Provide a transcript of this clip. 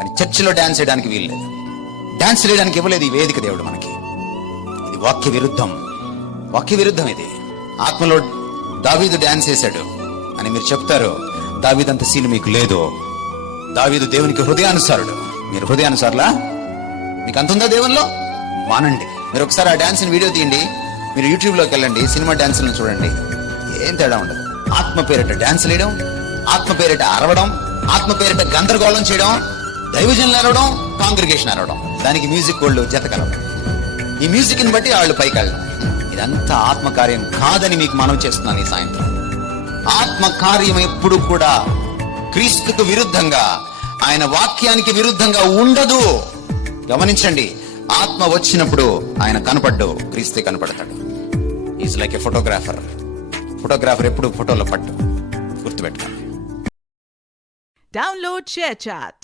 కానీ చర్చిలో డాన్స్ చేయడానికి వీల్లేదు. డాన్స్ చేయడానికి ఇవ్వలేదు ఈ వేదిక దేవుడు మనకి. ఇది వాక్య విరుద్ధం, వాక్య విరుద్ధం. ఇది ఆత్మలో దావీదు డాన్స్ చేశాడు అని మీరు చెప్తారు. దావీదు అంత సీన్ మీకు లేదు. దావీదు దేవునికి హృదయానుసారుడు. మీరు హృదయానుసారులా? మీకు అంత ఉందా దేవుల్లో? మానండి. మీరు ఒకసారి ఆ డాన్స్ వీడియో తీయండి, మీరు యూట్యూబ్లోకి వెళ్ళండి, సినిమా డాన్సులను చూడండి, ఏం తేడా ఉండదు. ఆత్మ పేరిట డాన్స్ వేయడం, ఆత్మ పేరిట అరవడం, ఆత్మ పేరిట గందరగోళం చేయడం, దైవజనులు అరవడం, కాంగ్రిగేషన్ అరవడం, దానికి మ్యూజిక్ వాళ్ళు జత కలవడం, ఈ మ్యూజిక్ ని బట్టి వాళ్ళు పైకి వెళ్ళడం. ఇదంతా ఆత్మకార్యం కాదని మీకు మనవి చేస్తున్నాను ఈ సాయంత్రం. ఆత్మకార్యం ఎప్పుడు కూడా క్రీస్తుకు విరుద్ధంగా, ఆయన వాక్యానికి విరుద్ధంగా ఉండదు. గమనించండి, ఆత్మ వచ్చినప్పుడు ఆయన కనపడ్డు, క్రీస్తే కనపడతాడు. Is like a photographer. Photographer ఎప్పుడు ఫోటోలో పట్టు, గుర్తుపెట్టుకోండి. Download ShareChat.